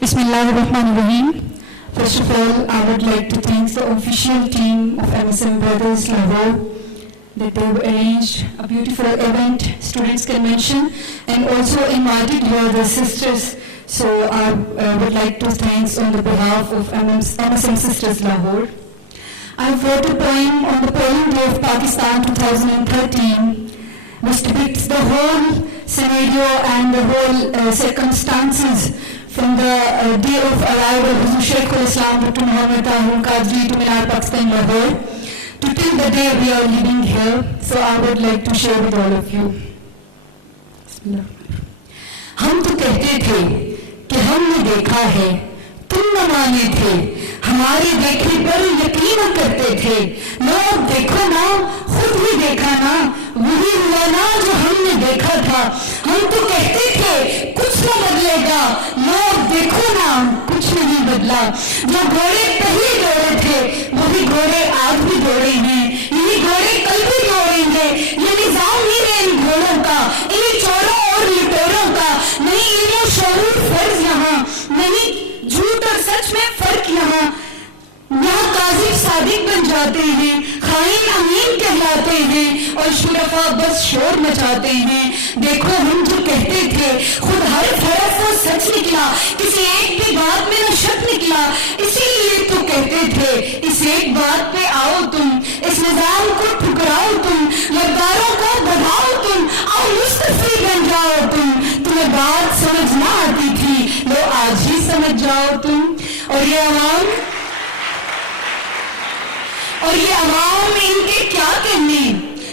Bismillahirrahmanirrahim. First of all, I would like to thank the official team of MSM Brothers Lahore that they have arranged a beautiful event, students convention, and also invited here the sisters. So I would like to thank on the behalf of MSM Sisters Lahore. I wrote a poem on the polling day of Pakistan 2013, which depicts the whole scenario and the whole circumstances from the day of arrival of Huzur Sheikhul Islam Dr. Muhammad Tahir Qadri to Minar Pakistan Lahore to till the day we are living here. So I would like to share with all of you. ہم تو کہتے تھے کہ ہم نے دیکھا ہے تم نہ مانے تھے ہمارے دیکھنے پر یقین کرتے تھے لوگ دیکھو نا خود بھی دیکھا نا وہی ہوا نا جو ہم نے دیکھا تھا ہم تو کہتے تھے کچھ نہ بدلے گا لوگ دیکھو نا کچھ نہیں بدلا جو گھوڑے پہلے دوڑے تھے وہی گھوڑے آج بھی دوڑے ہیں یہی گھوڑے کل بھی دوڑیں گے یہ نظام نہیں ہے ان گھوڑوں کا ان چوروں اور لٹوروں کا نہیں علم و شعور فرض یہاں نہیں جھوٹ اور سچ میں فرق یہاں کاذب صادق بن جاتے ہیں خائن امین کہلاتے ہیں اور شرفا بس شور مچاتے ہیں دیکھو ہم جو کہتے تھے خود ہر طرف وہ سچ نکلا کسی ایک بھی بات میں نہ شک نکلا اسی لیے تو کہتے تھے اس ایک بات پہ آؤ تم اس نظام کو ٹھکراؤ تم غداروں کو بڑھاؤ تم آؤ مستفی بن جاؤ تمہیں بات سمجھ نہ آتی تھی لو آج ہی سمجھ جاؤ تم اور یہ عوام ان کے کیا کہنے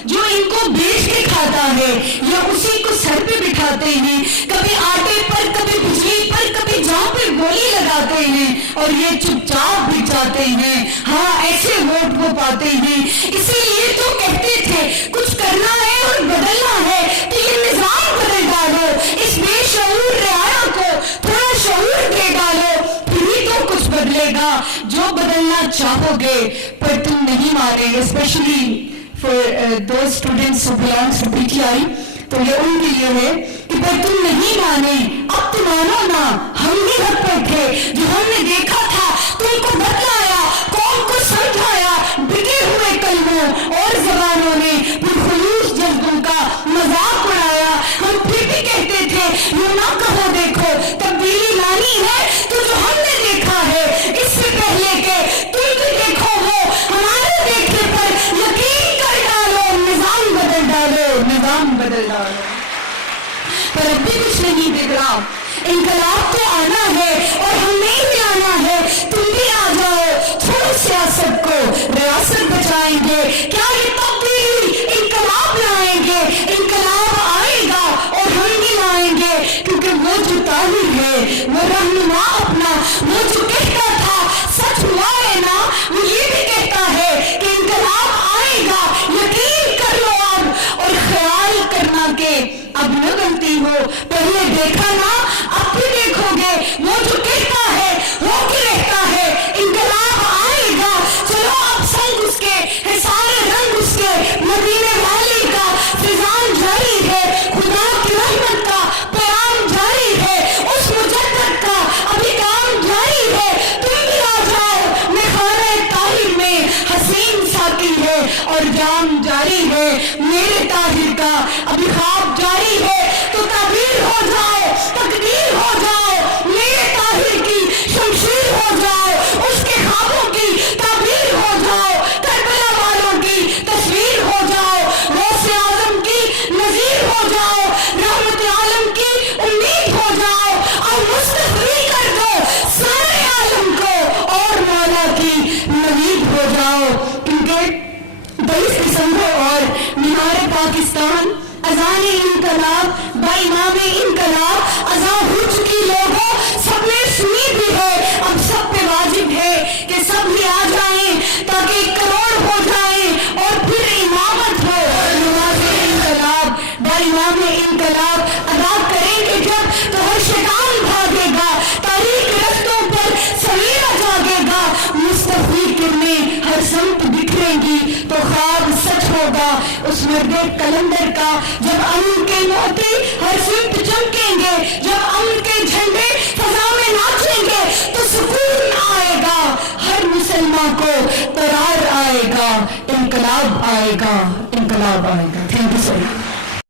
جو ان کو بیچ کے کھاتا ہے یا اسی کو سر پہ بٹھاتے ہیں کبھی آٹے پر کبھی بجلی پر کبھی جاں پہ گولی لگاتے ہیں اور یہ چپ چاپ بھی جاتے ہیں ہاں ایسے ووٹ وہ پاتے ہیں اسی لیے تو کہتے تھے کچھ کرنا ہے اور بدلنا ہے تو یہ نظام بدل ڈالو اس بے شعور رعایا کو تھوڑا شعور دے ڈالو پھر تو کچھ بدلے گا جو بدلنا چاہو گے پر تم نہیں مانیں گے especially for those students who belongs to PTI تو یہ ان کے لیے ہے کہ پر تم نہیں مانے اب تم مانو نا ہم بھی حق پر تھے جو ہم نے دیکھا تھا تم کو بتلایا قوم کو سمجھایا بکے ہوئے کلموں اور زبانوں نے بالخلوص جذبوں کا مذاق اڑایا ہم پھر بھی کہتے تھے یوں نہ کہو دیکھو تبدیلی لانی ہے تو جو ہم نے دیکھا ہے اس سے پہلے کہ تم بھی دیکھو وہ ہمارے دیکھنے پر یقین کر ڈالو نظام بدل ڈالو پر اب بھی کچھ نہیں بگڑا انقلاب تو آنا ہے اور ہمیں بھی آنا ہے تم بھی آ جاؤ چھوڑو سیاست کو ریاست بچائیں گے کیا یہ تبدیلی انقلاب لائیں گے انقلاب آئے گا اور ہم بھی لائیں گے کیونکہ وہ جو طاہر ہے وہ رہنما اپنا وہ جو کہتا تھا سچ ہوا ہے نا وہ یہ بھی کہتا ہے کہ انقلاب آئے گا یقین کر لو اب اور خیال کرنا کہ اب نہ غلطی ہو پہلے دیکھا نا اب بھی دیکھو گے وہ جو کہتا ہے وہ کی رہتا ہے انقلاب آئے گا چلو اب سنگ اس کے ہے سارے رنگ اس کے مدینے والے کا فضان جاری ہے خدا کی رحمت کا پیام جاری ہے اس مجدد کا ابھی کام جاری ہے تم بھی آ جاؤ میخانہ طاہر میں حسین ساقی ہے اور جام جاری ہے میرے طاہر کا ابھی خواب جاری ہے تو تعبیر ہو جاؤ تقدیر ہو جاؤ میرے طاہر کی شمشیر ہو جاؤ اس کے خوابوں کی تعبیر ہو جاؤ کربلا والوں کی تصویر ہو جاؤ غوث اعظم کی نظیر ہو جاؤ رحمت عالم کی امید ہو جاؤ اور مستفی کر دو سارے عالم کو اور مولا کی نوید ہو جاؤ کیونکہ 22 دسمبر اور مینار پاکستان اذان انقلاب با امام انقلاب اذان ہو چکی لوگوں سب نے سنی بھی ہے اب سب پہ واجب ہے کہ سب ہی آ جائیں تاکہ 1 کروڑ ہو جائیں اور پھر امامت ہو نماز انقلاب با امام انقلاب ادا کریں گے جب تو ہر شیطان بھاگے گا تاریخ رستوں پر سویرا جاگے گا مستفی کرنیں ہر سمت بکھریں گی تو خواب سچ ہوگا اس مرد کلندر کا جب امن کے موتی ہر سمت چمکیں گے جب امن کے جھنڈے فضا میں ناچیں انقلاب آئے گا، انقلاب آئے گا. Thank you so much.